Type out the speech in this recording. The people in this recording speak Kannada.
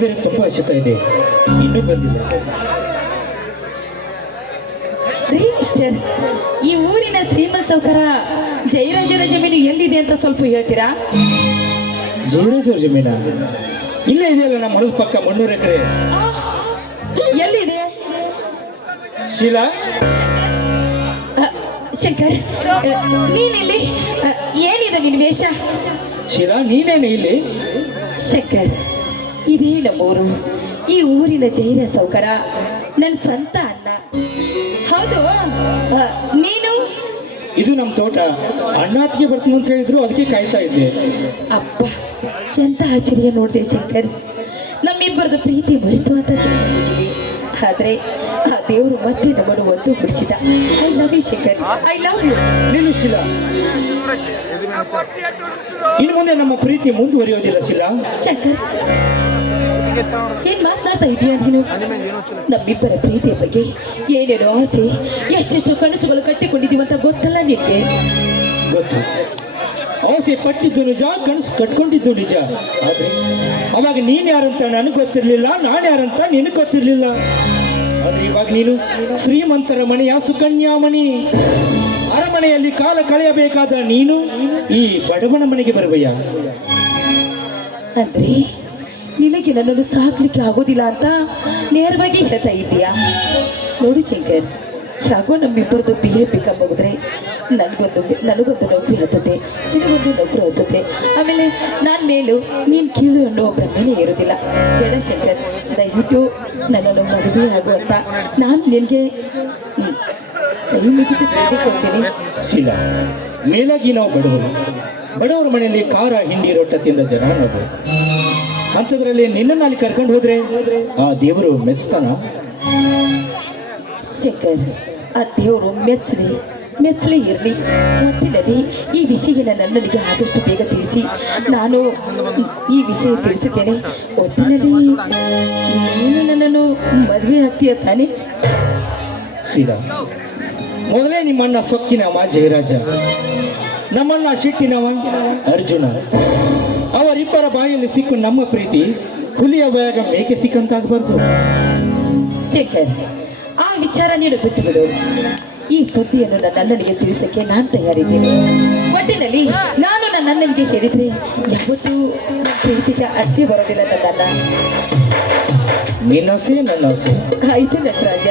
ಬೇರೆ ತುಂಬ ಹಚ್ಚುತ್ತಾ ಇದೆ. ಇನ್ನೂ ಬಂದಿಲ್ಲ. ರೀ ಮಿಸ್ಟರ್ ಈ ಊರಿನ ಶ್ರೀಮಂತ ಸೌಕರ ಜಯರಾಜನ ಜಮೀನು ಎಲ್ಲಿದೆ ಅಂತ ಸ್ವಲ್ಪ ಹೇಳ್ತೀರಾ? ಜೀವರಾಜವ್ರ ಜಮೀನ? ಇಲ್ಲೇ ಇದೆಯಲ್ಲ ನಮ್ಮ ಹೊಲದ ಪಕ್ಕ ಮುನ್ನೂರು ಎಕರೆ. ಎಲ್ಲಿದೆ? ಶೀಲಾ? ಶಂಕರ್ ನೀನಿಲ್ಲಿ? ಏನಿದೆ ನಿನ್ನ ವೇಷ? ಶೀಲಾ ನೀನೇನು ಇಲ್ಲಿ? ಶಂಕರ್ ಇದೇ ನಮ್ಮೂರು ಈ ಊರಿನ ಜೈನ ಸೌಕರ ನನ್ನ ಸ್ವಂತ ಅಣ್ಣ. ಹೌದು ನೀನು? ಇದು ನಮ್ಮ ತೋಟ. ಅಣ್ಣಾತಿಗೆ ಬರ್ತೀನಿ ಅಂತ ಹೇಳಿದ್ರು ಅದಕ್ಕೆ ಕಾಯ್ತಾ ಇದ್ದೆ. ಅಪ್ಪ ಎಂತ ಆಚರಿಯ ನೋಡಿದೆ ಶಂಕರ್. ನಮ್ಮಿಬ್ಬರದು ಪ್ರೀತಿ ಮರೆತು ಅಂತ ಆದ್ರೆ ಆ ದೇವರು ಮತ್ತೆ ನಮ್ಮನ್ನು ಒಂದು ಬಿಡಿಸಿದ I love you Shankar. I love you ನಿಲ್ಲು ಶೀಲಾ. ಇನ್ನು ಮುಂದೆ ನಮ್ಮ ಪ್ರೀತಿ ಮುಂದುವರಿಯೋದಿಲ್ಲ ಶಿಲಾ. ಶಂಕರ್ ಏನ್ ಮಾತನಾಡ್ತಾ ಇದೀಯ ನೀನು? ನಮ್ಮಿಬ್ಬರ ಪ್ರೀತಿಯ ಬಗ್ಗೆ ಏನೇನೋ ಆಸೆ ಎಷ್ಟೆಷ್ಟು ಕನಸುಗಳು ಕಟ್ಟಿಕೊಂಡಿದೀವಿ ಅಂತ ಗೊತ್ತಲ್ಲ ನಿನ್ಗೆ? ಗೊತ್ತು. ಆಸೆ ಪಟ್ಟಿದ್ದು ನಿಜ ಕನಸು ಕಟ್ಕೊಂಡಿದ್ದು ನಿಜ. ಆದ್ರೆ ಅವಾಗ ನೀನ್ ಯಾರಂತ ನನಗೆ ಗೊತ್ತಿರ್ಲಿಲ್ಲ ನಾನು ಯಾರಂತ ನಿನಗೆ ಗೊತ್ತಿರ್ಲಿಲ್ಲ. ಆದ್ರೆ ಇವಾಗ ನೀನು ಶ್ರೀಮಂತರ ಮನೆಯ ಸುಕನ್ಯಾಮಣಿ. ಅರಮನೆಯಲ್ಲಿ ಕಾಲ ಕಳೆಯಬೇಕಾದ ನೀನು ಈ ಬಡವನ ಮನೆಗೆ ಬರುವಯ್ಯ ಅಂದ್ರೆ ನಿನಗೆ ನನ್ನನ್ನು ಸಾಕ್ಲಿಕ್ಕೆ ಆಗೋದಿಲ್ಲ ಅಂತ ನೇರವಾಗಿ ಹೇಳ್ತಾ ಇದ್ದೀಯಾ? ನೋಡಿ ಶಂಕರ್, ಯಾಕೋ ನಮ್ಮಿಬ್ಬರದ್ದು ಬಿ ಎ ಪಿ ಹೋದ್ರೆ ನನಗೊಂದು ನನಗೊಂದು ನೌಕರಿ ಹತ್ತುತ್ತೆ, ನಿನಗೊಂದು ನೌಕರಿ ಹತ್ತತೆ ಆಮೇಲೆ ನಾನು ಮೇಲು ನೀನು ಕೀಳು ಅನ್ನೋ ಭ್ರಮೆನೇ ಇರೋದಿಲ್ಲ ಬೇಡ ಶಂಕರ್, ದಯವಿಟ್ಟು ನನ್ನನ್ನು ಮದುವೆ ಆಗುವಂತ ನಾನು ನಿನಗೆ ಕೈ ಮುಗಿದು ಬೇಡಿಕೊಳ್ತೀನಿ ಶೀಲಾ ಮೇಲಾಗಿ ನಾವು ಬಡವರು. ಬಡವರ ಮನೆಯಲ್ಲಿ ಖಾರ ಹಿಂಡಿ ರೊಟ್ಟ ತಿಂದ ಜನ ನಾವು ಅಂಥದ್ರಲ್ಲಿ ನಿನ್ನನ್ನು ಅಲ್ಲಿ ಕರ್ಕೊಂಡು ಹೋದ್ರೆ ಆ ದೇವರು ಮೆಚ್ತಾನ? ಶಂಕರ್ ಆ ದೇವರು ಮೆಚ್ಚಲಿ ಮೆಚ್ಚಲೇ ಇರಲಿ. ಒಟ್ಟಿನಲ್ಲಿ ಈ ವಿಷಯನ ನನ್ನನಿಗೆ ಆದಷ್ಟು ಬೇಗ ತಿಳಿಸಿ. ನಾನು ಈ ವಿಷಯ ತಿಳಿಸುತ್ತೇನೆ. ಒಟ್ಟಿನಲ್ಲಿ ನೀನು ನನ್ನನ್ನು ಮದುವೆ ಆಗ್ತೀಯ ತಾನೆ? ಶೀಲಾ ಮೊದಲೇ ನಿಮ್ಮನ್ನ ಸೊಕ್ಕಿನವ ಜಯರಾಜ ನಮ್ಮನ್ನ ಶಿಟ್ಟಿನವ ಅರ್ಜುನ. ಅವರಿಬ್ಬರ ಬಾಯಲ್ಲಿ ಸಿಕ್ಕು ನಮ್ಮ ಪ್ರೀತಿ ಹುಲಿಯ ಬಯಾಗ ಮೇಕೆ ಸಿಕ್ಕಂತಾಗಬಾರ್ದು. ಶೇಖರ್ ಆ ವಿಚಾರ ನೀನು ಬಿಟ್ಟು ಬಿಡು ಈ ಸುದ್ದಿಯನ್ನು ನನ್ನ ಅಣ್ಣನಿಗೆ ತಿಳಿಸಕ್ಕೆ ನಾನು ತಯಾರಿದ್ದೇನೆ. ಒಟ್ಟಿನಲ್ಲಿ ನಾನು ನನ್ನ ಅಣ್ಣನಿಗೆ ಹೇಳಿದ್ರೆ ಯಾವತ್ತೂ ಪ್ರೀತಿಗೆ ಅಡ್ಡಿ ಬರೋದಿಲ್ಲ ನನ್ನ ನಿನ್ನಸೆ ನಿನ್ನ ಆಸೆ ನನ್ನ ಆಸೆ ಆಯ್ತು ನಟರಾಜ.